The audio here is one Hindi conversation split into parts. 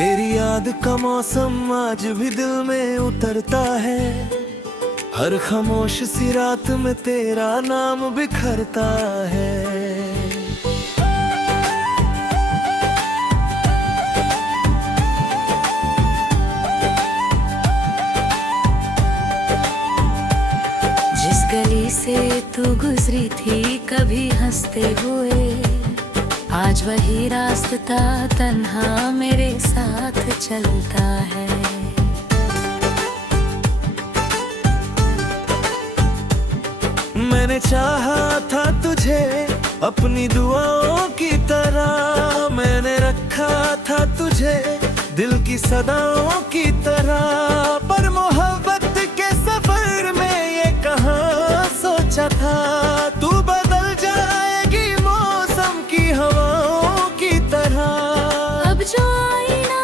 तेरी याद का मौसम आज भी दिल में उतरता है। हर खामोश सी रात में तेरा नाम बिखरता है। जिस गली से तू गुजरी थी कभी हंसते हुए, आज वही रास्ता तन्हा मेरे साथ चलता है। मैंने चाहा था तुझे अपनी दुआओं की तरह, मैंने रखा था तुझे दिल की सदाओं की तरह, पर मोहब्बत के सफर में ये कहाँ सोचा था तू बदल जाएगी मौसम की हवाओं की तरह। अब जो आईना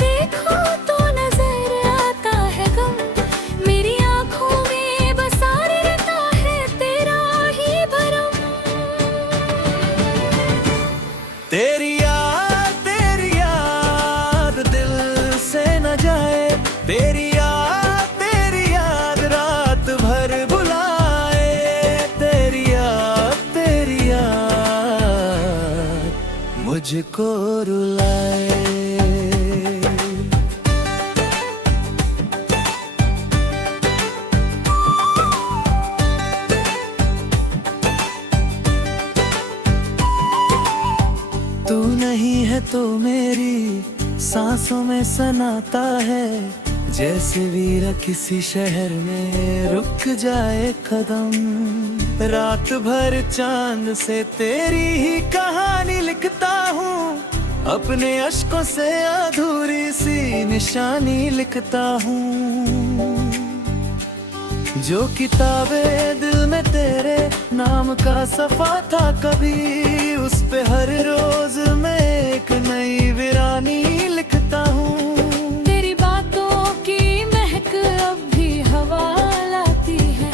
देखो तो नजर आता है गम, मेरी आंखों में बसा रहता है तेरा ही भरम। तेरी याद दिल से न जाए, तेरी याद रात भर बुलाए, तेरी याद मुझको रुलाए। तू नहीं है तो मेरी सांसों में सनाता है, जैसे वीरा किसी शहर में रुक जाए कदम। रात भर चांद से तेरी ही कहानी लिखता हूँ, अपने अश्कों से अधूरी सी निशानी लिखता हूँ। जो किताबें दिल में तेरे नाम का सफा था कभी, उस पे हर रोज मैं एक नई वीरानी लिखता हूँ। तेरी बातों की महक अब भी हवा लाती है,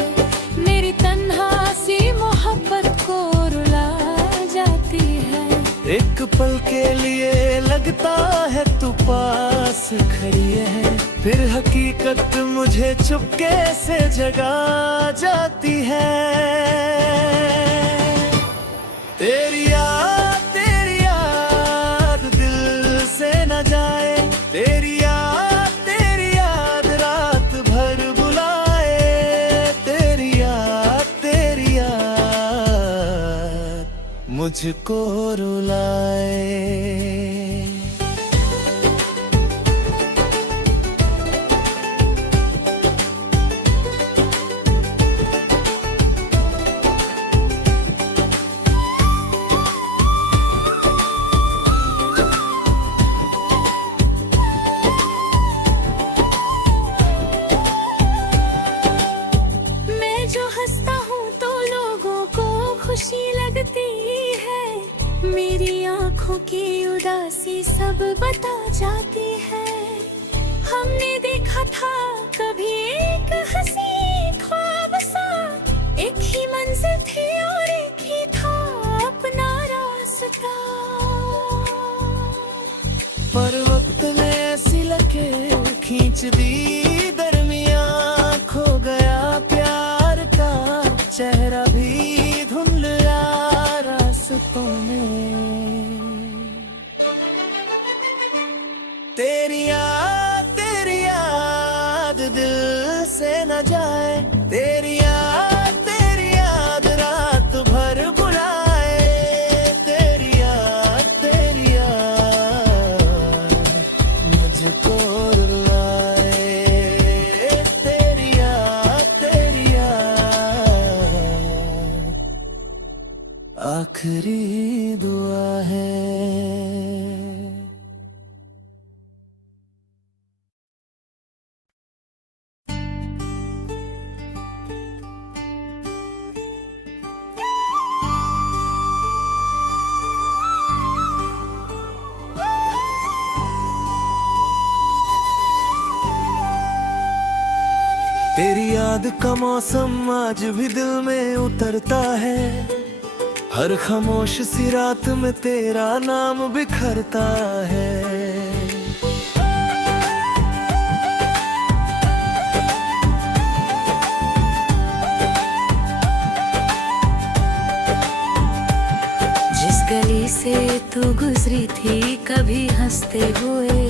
मेरी तन्हा सी मोहब्बत को रुला जाती है। एक पल के लिए लगता है तू पास खड़ी है, फिर हकीकत मुझे चुपके से जगा जाती है। तेरी याद दिल से न जाए, तेरी याद रात भर बुलाए, तेरी याद मुझको रुलाए। खुशी लगती है, मेरी आंखों की उदासी सब बता जाती है। हमने देखा था कभी एक हंसी ख्वाब सा, एक ही मंजिल थी और एक ही था अपना रास्ता। पर वक्त ने ऐसी लकीर खींच दी दरमियां, खो गया प्यार का चेहरा भी धुंधला रास्तों में। तेरी याद दिल से न जाए, तेरी याद रात भर बुलाए, तेरी याद मुझको रुलाए, तेरी याद आखिरी दुआ है। तेरी याद का मौसम आज भी दिल में उतरता है, हर खामोश सी रात में तेरा नाम बिखरता है। गली से तू गुजरी थी कभी हंसते हुए,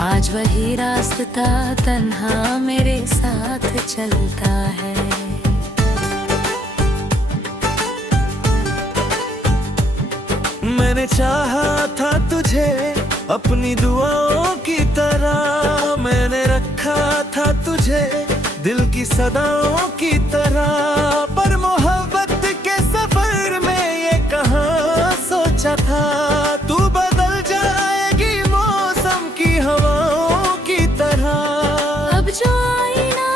आज वही रास्ता तन्हा मेरे साथ चलता है। मैंने चाहा था तुझे अपनी दुआओं की तरह, मैंने रखा था तुझे दिल की सदाओं की तरह, पर मोहब्बत के सफर में ये कहाँ सोचा था तू बदल जाएगी मौसम की हवाओं की तरह। अब जो आईना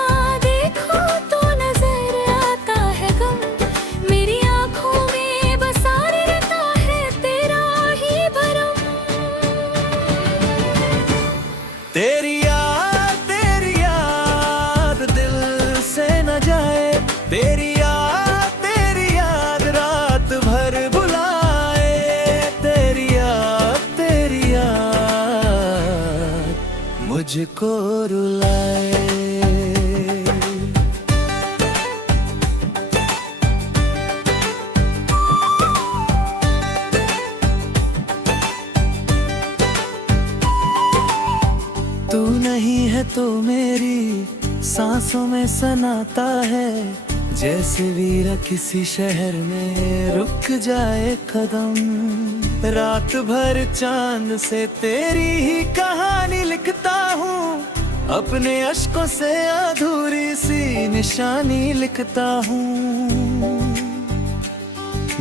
देखो तो नजर आता है गम, मेरी आंखों में बसा रहता है तेरा ही भरम। तेरी याद दिल से न जाए, तेरी याद रात भर बुलाए, तेरी याद मुझको रुलाए। तू नहीं है तो मेरी सांसों में सनाता है, जैसे वीरा किसी शहर में रुक जाए कदम। रात भर चांद से तेरी ही कहानी लिखता हूँ, अपने अश्कों से अधूरी सी निशानी लिखता हूँ।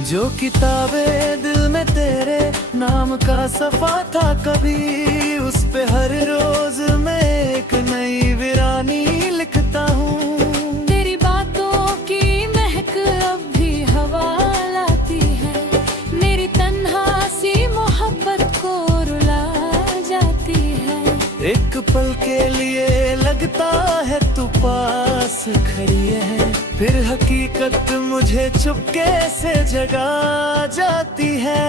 जो किताबें दिल में तेरे नाम का सफा था कभी, उस पे हर रोज मैं एक नई वीरानी लिखता हूँ। तेरी बातों की महक अब भी हवा लाती है, मेरी तन्हा सी मोहब्बत को रुला जाती है। एक पल के लिए लगता है तू पास खड़ी है, फिर हकीकत मुझे चुपके से जगा जाती है।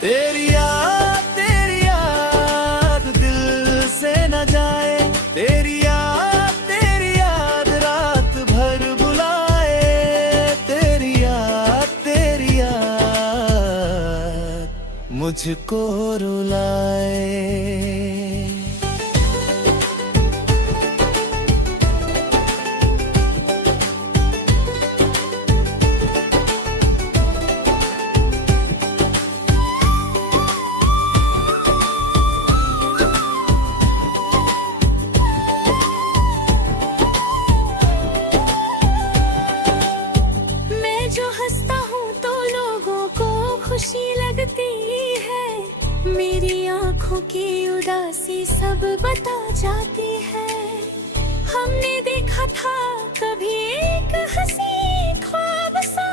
तेरी याद दिल से न जाए, तेरी याद रात भर बुलाए, तेरी याद मुझको रुलाए। खुशी लगती है, मेरी आंखों की उदासी सब बता जाती है। हमने देखा था कभी एक हंसी ख्वाब सा,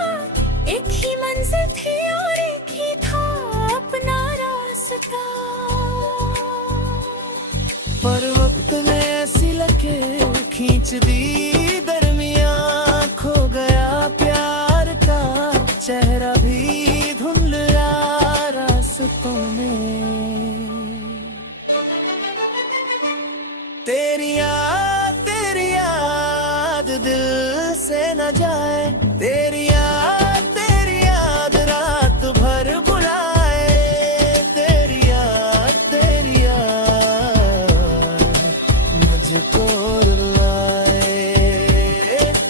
एक ही मंजिल थी और एक ही था अपना रास्ता। पर वक्त ने ऐसी लकीर खींच दी दरमियां, खो गया प्यार का चेहरा भी तेरी याद दिल से न जाए, तेरी याद रात भर बुलाए, तेरी याद मुझको रुलाए,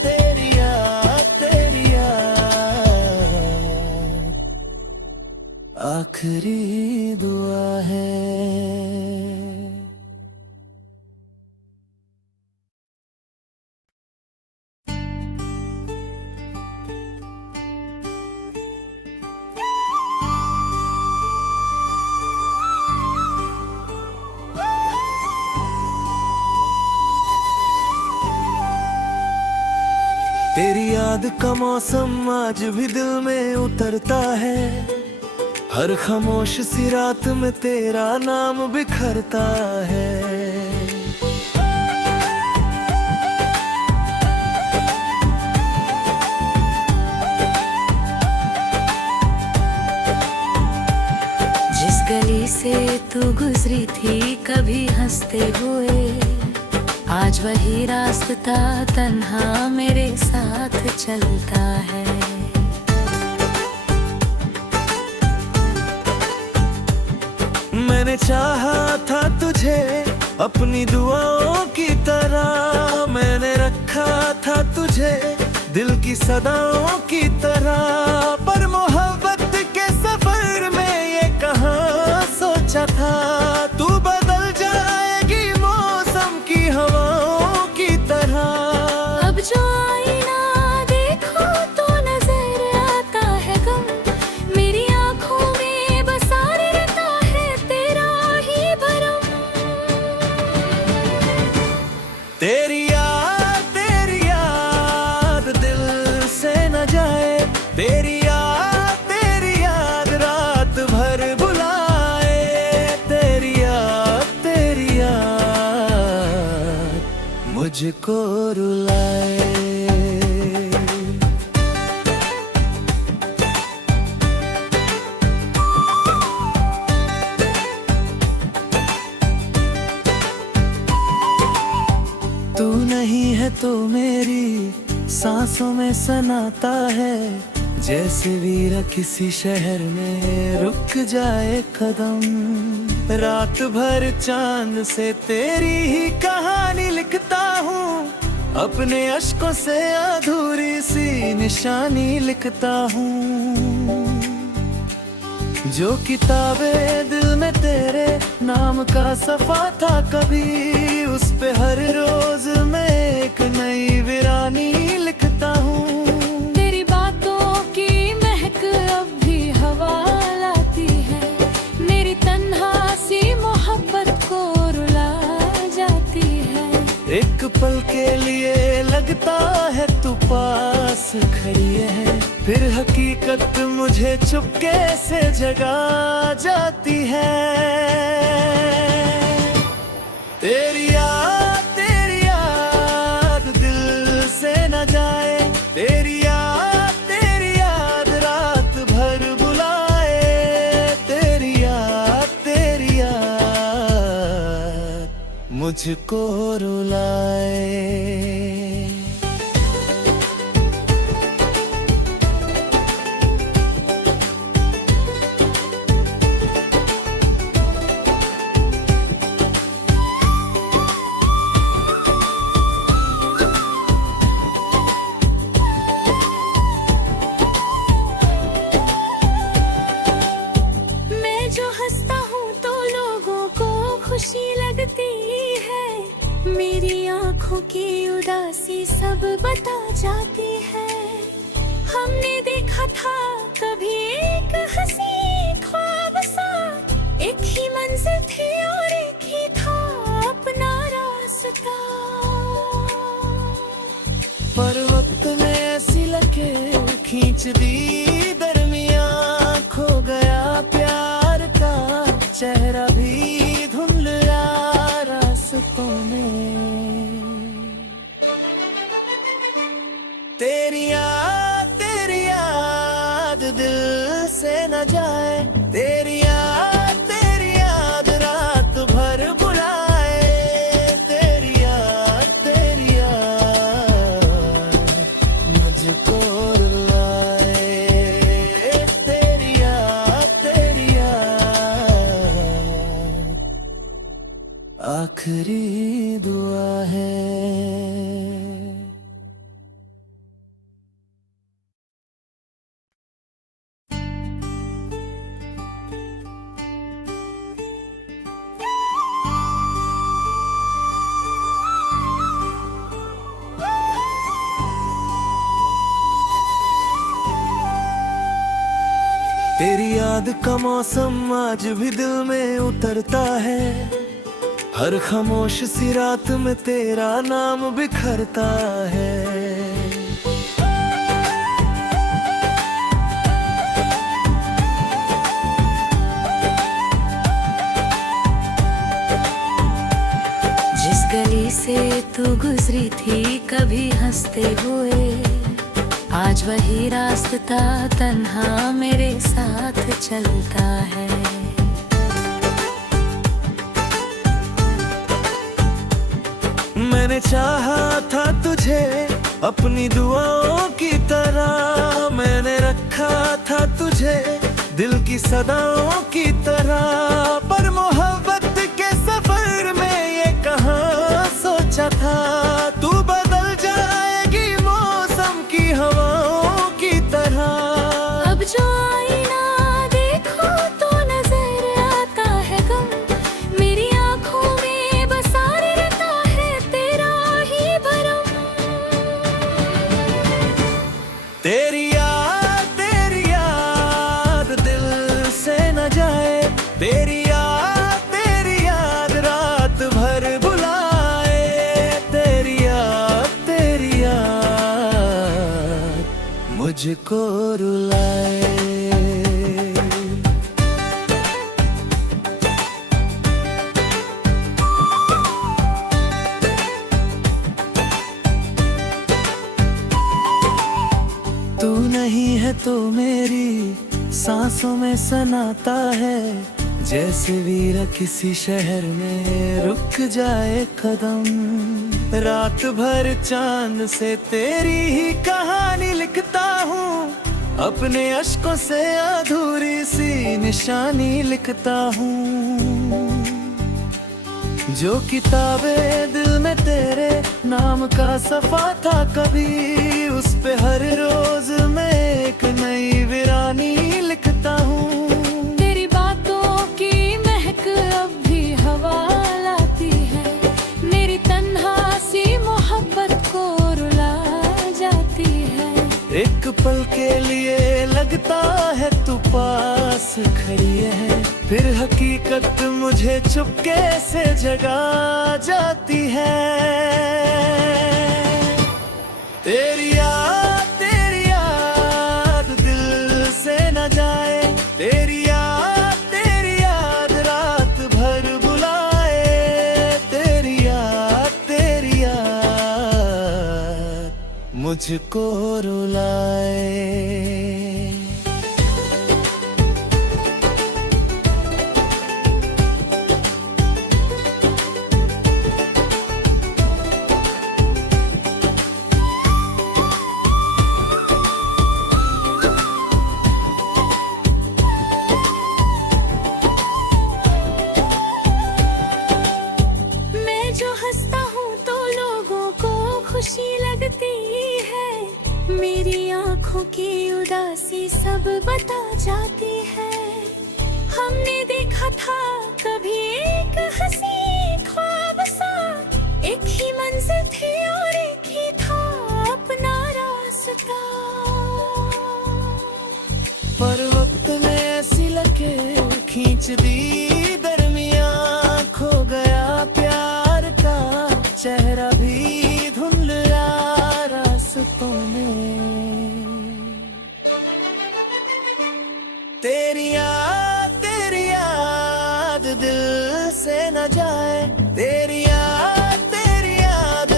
तेरी याद आखिरी दुआ है। तेरी याद का मौसम आज भी दिल में उतरता है, हर खामोश सी रात में तेरा नाम बिखरता है। जिस गली से तू गुजरी थी कभी हंसते हुए, आज वही रास्ता तन्हा मेरे साथ चलता है। मैंने चाहा था तुझे अपनी दुआओं की तरह, मैंने रखा था तुझे दिल की सदाओं की तरह। पर मोहब्बत के सफर में ये कहाँ सोचा था, तू बदल जाएगी मौसम की हवाओं की तरह। अब जो आईना देखो तो नजर आता है गम, मेरी आंखों में बसा रहता है तेरा ही भरम। तेरी याद दिल से न जाए, तेरी याद रात भर बुलाए, तेरी याद मुझको रुलाए। तू नहीं है तो मेरी सांसों में सनाता है, जैसे वीरा किसी शहर में रुक जाए कदम। रात भर चांद से तेरी ही कहानी लिखता हूँ, अपने अश्कों से अधूरी सी निशानी लिखता हूँ। जो किताबें दिल में तेरे नाम का सफा था कभी, उस पे हर रोज मैं एक नई वीरानी लिखता हूँ। तेरी बातों की महक अब भी हवा लाती है, मेरी तन्हा सी मोहब्बत को रुला जाती है। एक पल के लिए लगता है तू पास खड़ी है, फिर हकीकत मुझे चुपके से जगा जाती है। तेरी याद दिल से न जाए, तेरी याद रात भर बुलाए, तेरी याद मुझको रुलाए। खुशी लगती है, मेरी आंखों की उदासी सब बता जाती है। हमने देखा था कभी एक हंसी ख्वाब सा, एक ही मंजिल थी और एक ही था अपना रास्ता। पर वक्त ने ऐसी लकीर खींच दी दरमियां, खो गया प्यार का चेहरा भी धुंधला रास्तों में। तेरी याद दिल से न जाए, तेरी याद रात भर बुलाए, तेरी याद मुझको रुलाए, तेरी याद आखिरी दुआ है। तेरी याद का मौसम आज भी दिल में उतरता है, हर खामोश सी रात में तेरा नाम बिखरता है। जिस गली से तू गुजरी थी कभी हंसते हुए, आज वही रास्ता तन्हा मेरे साथ चलता है। मैंने चाहा था तुझे अपनी दुआओं की तरह, मैंने रखा था तुझे दिल की सदाओं की तरह। पर तेरी याद रात भर बुलाए, तेरी याद मुझको रुलाए। तू नहीं है तो मेरी सांसों में सनाता है, जैसे वीरा किसी शहर में रुक जाए कदम। रात भर चांद से तेरी ही कहानी लिखता हूँ, अपने अश्कों से अधूरी सी निशानी लिखता हूँ। जो किताबें दिल में तेरे नाम का सफा था कभी, उस पे हर रोज मैं एक नई वीरानी लिखता हूँ। तेरी बातों की महक अब भी हवा लाती है, मेरी तन्हा सी मोहब्बत को रुला जाती है। एक पल के लिए लगता है तू पास खड़ी है, फिर हकीकत मुझे चुपके से जगा जाती है। तेरी याद दिल से न जाए, तेरी याद रात भर बुलाए, तेरी याद मुझको रुलाए। खुशी लगती है, मेरी आँखों की उदासी सब बता जाती है। हमने देखा था कभी एक हंसी ख्वाब सा, एक ही मंजिल थी और एक ही था अपना रास्ता। पर वक्त ने ऐसी लकीर खींच दी दरमियां, खो गया प्यार का चेहरा भी धुंधला रास्तों में। तेरी याद दिल से न जाए, तेरी याद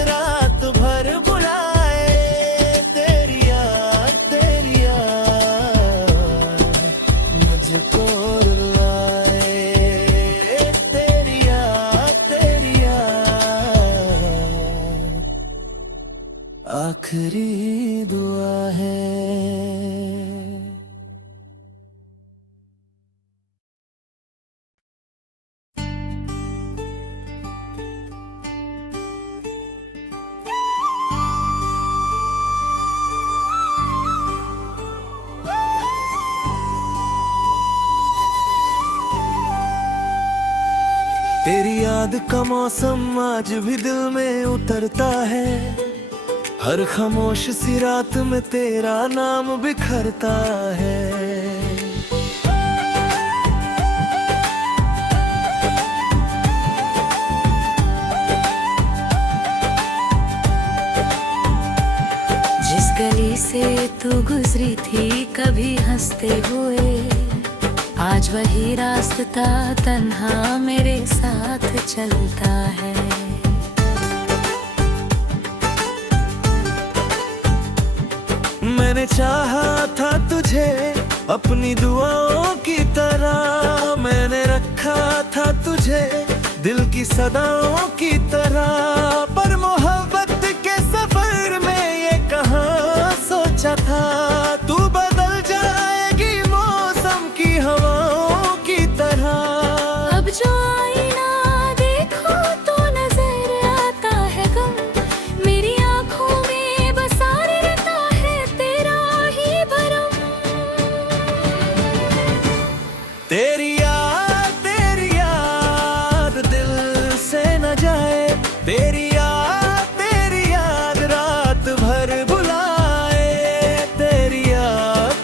रात भर बुलाए, तेरी याद मुझको रुलाए, तेरी याद आखिरी दुआ है। तेरी याद का मौसम आज भी दिल में उतरता है, हर खामोश सी रात में तेरा नाम बिखरता है। जिस गली से तू गुजरी थी कभी हंसते हुए, आज वही रास्ता तन्हा मेरे साथ चलता है। मैंने चाहा था तुझे अपनी दुआओं की तरह, मैंने रखा था तुझे दिल की सदाओं की तरह, पर मोहब्बत के सफर में ये कहाँ सोचा था तू बदल जाएगी मौसम की हवाओं की तरह। अब जो आईना देखो तो नजर आता है गम, मेरी आंखों में बसा रहता है तेरा ही भरम। तेरी याद दिल से न जाए, तेरी याद रात भर बुलाए, तेरी याद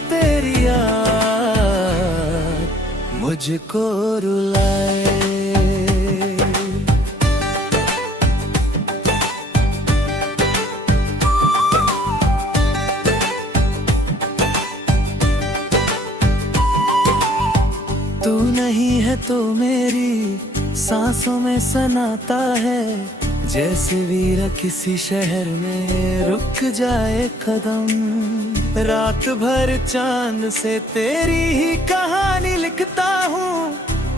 मुझको रुलाए। तू नहीं है तो मेरी सांसों में सनाता है, जैसे वीरा किसी शहर में रुक जाए कदम। रात भर चांद से तेरी ही कहानी लिखता हूँ,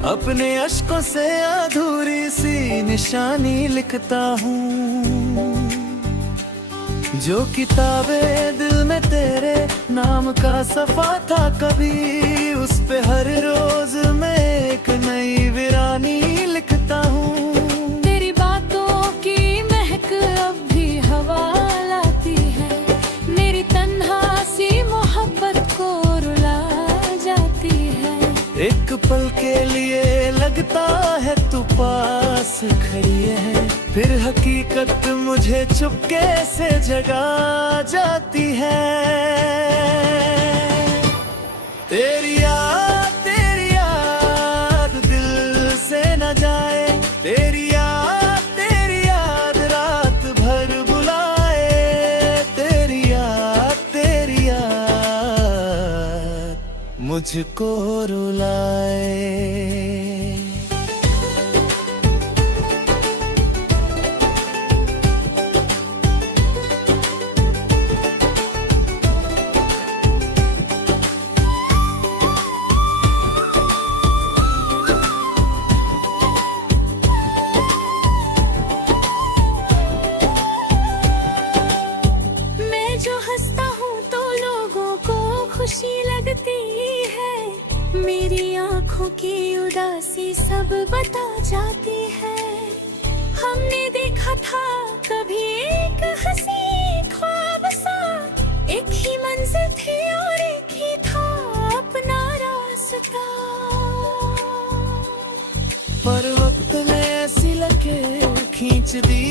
अपने अश्कों से अधूरी सी निशानी लिखता हूँ। जो किताबें दिल में तेरे नाम का सफा था कभी, उस पे हर रोज मैं एक नई वीरानी लिखता हूँ। तेरी बातों की महक अब भी हवा लाती है, मेरी तन्हा सी मोहब्बत को रुला जाती है। एक पल के लिए लगता है तू पास खड़ी है, फिर हकीकत मुझे चुपके से जगा जाती है। तेरी याद दिल से न जाए, तेरी याद रात भर बुलाए। तेरी याद मुझको रुलाए। खुशी लगती है, मेरी आँखों की उदासी सब बता जाती है। हमने देखा था कभी एक हंसी ख्वाब सा, एक ही मंजिल थी और एक ही था अपना रास्ता। पर वक्त ने ऐसी लकीर खींच दी